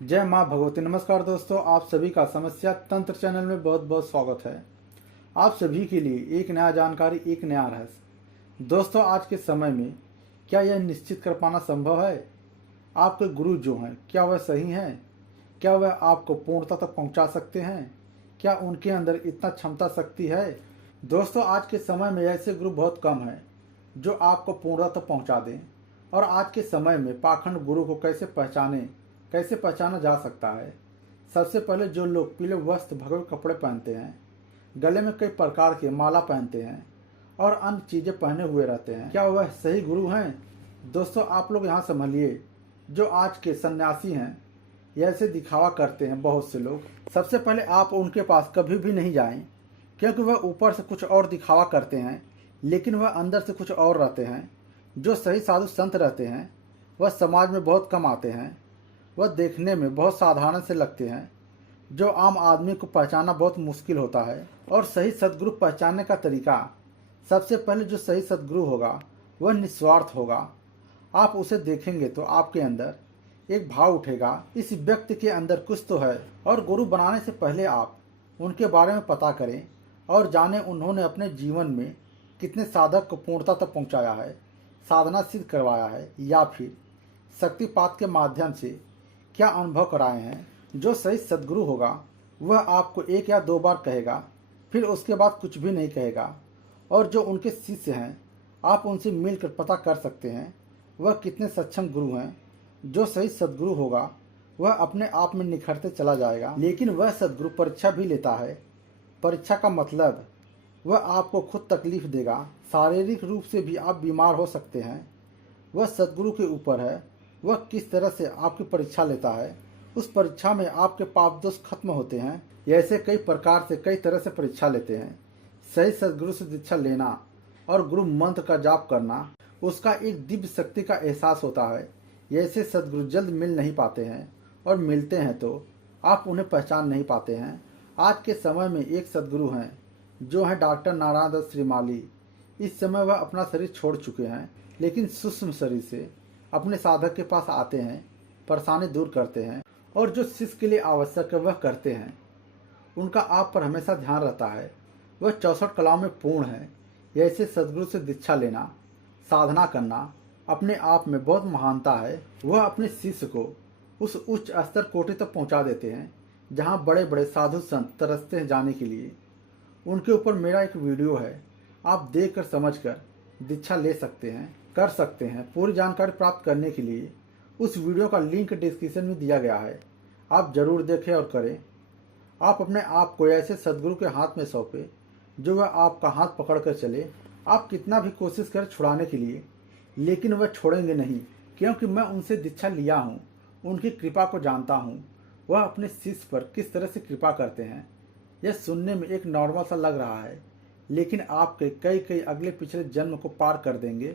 जय माँ भगवती। नमस्कार दोस्तों, आप सभी का समस्या तंत्र चैनल में बहुत बहुत स्वागत है। आप सभी के लिए एक नया जानकारी, एक नया रहस्य। दोस्तों, आज के समय में क्या यह निश्चित कर पाना संभव है आपके गुरु जो हैं क्या वह सही हैं? क्या वह आपको पूर्णता तक पहुंचा सकते हैं? क्या उनके अंदर इतना क्षमता शक्ति है? दोस्तों, आज के समय में ऐसे गुरु बहुत कम हैं जो आपको पूर्णता तक पहुंचा दें। और आज के समय में पाखंड गुरु को कैसे पहचाना जा सकता है? सबसे पहले जो लोग पीले वस्त्र भगवे कपड़े पहनते हैं, गले में कई प्रकार के माला पहनते हैं और अन्य चीजें पहने हुए रहते हैं, क्या वह सही गुरु हैं? दोस्तों, आप लोग यहाँ संभलिए। जो आज के सन्यासी हैं ये ऐसे दिखावा करते हैं बहुत से लोग। सबसे पहले आप उनके पास कभी भी नहीं जाएं, क्योंकि वह ऊपर से कुछ और दिखावा करते हैं लेकिन वह अंदर से कुछ और रहते हैं। जो सही साधु संत रहते हैं वह समाज में बहुत कम आते हैं। वह देखने में बहुत साधारण से लगते हैं जो आम आदमी को पहचानना बहुत मुश्किल होता है। और सही सद्गुरु पहचानने का तरीका, सबसे पहले जो सही सद्गुरु होगा वह निस्वार्थ होगा। आप उसे देखेंगे तो आपके अंदर एक भाव उठेगा, इस व्यक्ति के अंदर कुछ तो है। और गुरु बनाने से पहले आप उनके बारे में पता करें और जानें उन्होंने अपने जीवन में कितने साधक को पूर्णता तक पहुंचाया है, साधना सिद्ध करवाया है, या फिर शक्तिपात के माध्यम से क्या अनुभव कराए हैं। जो सही सद्गुरु होगा वह आपको एक या दो बार कहेगा, फिर उसके बाद कुछ भी नहीं कहेगा। और जो उनके शिष्य हैं आप उनसे मिलकर पता कर सकते हैं वह कितने सक्षम गुरु हैं। जो सही सद्गुरु होगा वह अपने आप में निखरते चला जाएगा, लेकिन वह सद्गुरु परीक्षा भी लेता है। परीक्षा का मतलब वह आपको खुद तकलीफ देगा, शारीरिक रूप से भी आप बीमार हो सकते हैं। वह सद्गुरु के ऊपर है, वह किस तरह से आपकी परीक्षा लेता है। उस परीक्षा में आपके पाप दोष खत्म होते हैं। ऐसे कई प्रकार से कई तरह से परीक्षा लेते हैं। सही सद्गुरु से दीक्षा लेना और गुरु मंत्र का जाप करना, उसका एक दिव्य शक्ति का एहसास होता है। ऐसे सद्गुरु जल्द मिल नहीं पाते हैं और मिलते हैं तो आप उन्हें पहचान नहीं पाते हैं। आज के समय में एक सद्गुरु हैं जो है डॉक्टर नारायण दत्त श्रीमाली। इस समय वह अपना शरीर छोड़ चुके हैं, लेकिन सूक्ष्म शरीर से अपने साधक के पास आते हैं, परेशानी दूर करते हैं और जो शिष्य के लिए आवश्यक है वह करते हैं। उनका आप पर हमेशा ध्यान रहता है। वह 64 कलाओं में पूर्ण है। ऐसे सद्गुरु से दीक्षा लेना, साधना करना अपने आप में बहुत महानता है। वह अपने शिष्य को उस उच्च स्तर कोटि तक पहुंचा देते हैं जहां बड़े बड़े साधु संत तरसते हैं जाने के लिए। उनके ऊपर मेरा एक वीडियो है, आप देखकर समझकर दीक्षा ले सकते हैं, कर सकते हैं। पूरी जानकारी प्राप्त करने के लिए उस वीडियो का लिंक डिस्क्रिप्शन में दिया गया है, आप जरूर देखें और करें। आप अपने आप को ऐसे सद्गुरु के हाथ में सौंपे जो वह आपका हाथ पकड़ कर चले। आप कितना भी कोशिश करें छुड़ाने के लिए, लेकिन वह छोड़ेंगे नहीं, क्योंकि मैं उनसे दीक्षा लिया हूँ, उनकी कृपा को जानता हूँ। वह अपने शिष्य पर किस तरह से कृपा करते हैं। यह सुनने में एक नॉर्मल सा लग रहा है, लेकिन आपके कई कई अगले पिछले जन्म को पार कर देंगे।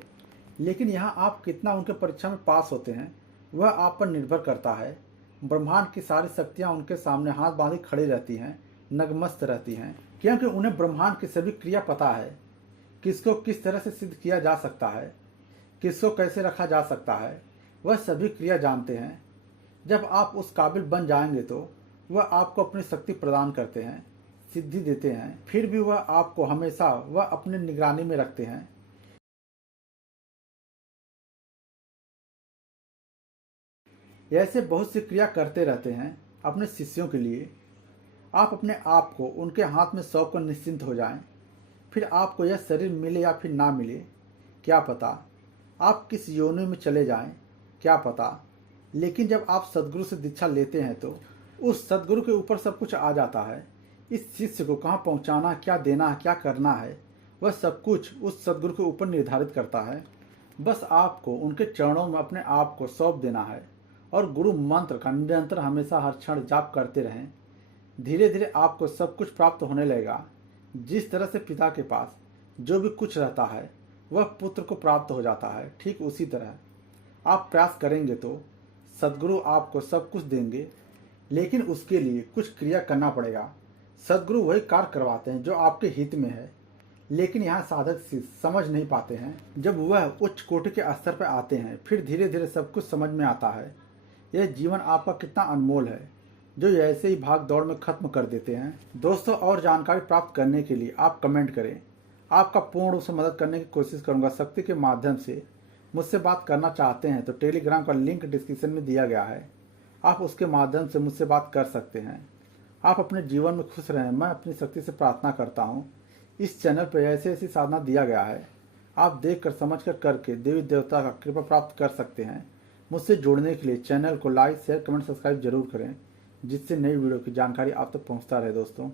लेकिन यहाँ आप कितना उनके परीक्षा में पास होते हैं वह आप पर निर्भर करता है। ब्रह्मांड की सारी शक्तियाँ उनके सामने हाथ बांधी खड़ी रहती हैं, नगमस्त रहती हैं, क्योंकि उन्हें ब्रह्मांड की सभी क्रिया पता है। किसको किस तरह से सिद्ध किया जा सकता है, किसको कैसे रखा जा सकता है, वह सभी क्रिया जानते हैं। जब आप उस काबिल बन जाएंगे तो वह आपको अपनी शक्ति प्रदान करते हैं, सिद्धि देते हैं। फिर भी वह आपको हमेशा वह अपने निगरानी में रखते हैं। ऐसे बहुत सी क्रिया करते रहते हैं अपने शिष्यों के लिए। आप अपने आप को उनके हाथ में सौंप कर निश्चिंत हो जाएं। फिर आपको यह शरीर मिले या फिर ना मिले, क्या पता आप किस योनि में चले जाएं, क्या पता। लेकिन जब आप सद्गुरु से दीक्षा लेते हैं तो उस सद्गुरु के ऊपर सब कुछ आ जाता है। इस शिष्य को कहाँ पहुँचाना, क्या देना, क्या करना है, वह सब कुछ उस सद्गुरु के ऊपर निर्धारित करता है। बस आपको उनके चरणों में अपने आप को सौंप देना है और गुरु मंत्र का निरंतर हमेशा हर क्षण जाप करते रहें। धीरे धीरे आपको सब कुछ प्राप्त होने लगेगा। जिस तरह से पिता के पास जो भी कुछ रहता है वह पुत्र को प्राप्त हो जाता है, ठीक उसी तरह आप प्रयास करेंगे तो सद्गुरु आपको सब कुछ देंगे, लेकिन उसके लिए कुछ क्रिया करना पड़ेगा। सद्गुरु वही कार्य करवाते हैं जो आपके हित में है, लेकिन यहाँ साधक समझ नहीं पाते हैं। जब वह उच्च कोटि के स्तर पर आते हैं फिर धीरे धीरे सब कुछ समझ में आता है। यह जीवन आपका कितना अनमोल है जो ऐसे ही भाग दौड़ में खत्म कर देते हैं। दोस्तों, और जानकारी प्राप्त करने के लिए आप कमेंट करें। आपका पूर्ण रूप से मदद करने की कोशिश करूंगा। शक्ति के माध्यम से मुझसे बात करना चाहते हैं तो टेलीग्राम का लिंक डिस्क्रिप्शन में दिया गया है, आप उसके माध्यम से मुझसे बात कर सकते हैं। आप अपने जीवन में खुश रहें, मैं अपनी शक्ति से प्रार्थना करता हूँ। इस चैनल पर ऐसी ऐसी साधना दिया गया है, आप देखकर समझकर करके देवी देवता का कृपा प्राप्त कर सकते हैं। मुझसे जुड़ने के लिए चैनल को लाइक शेयर कमेंट सब्सक्राइब जरूर करें, जिससे नई वीडियो की जानकारी आप तक पहुँचता रहे। दोस्तों।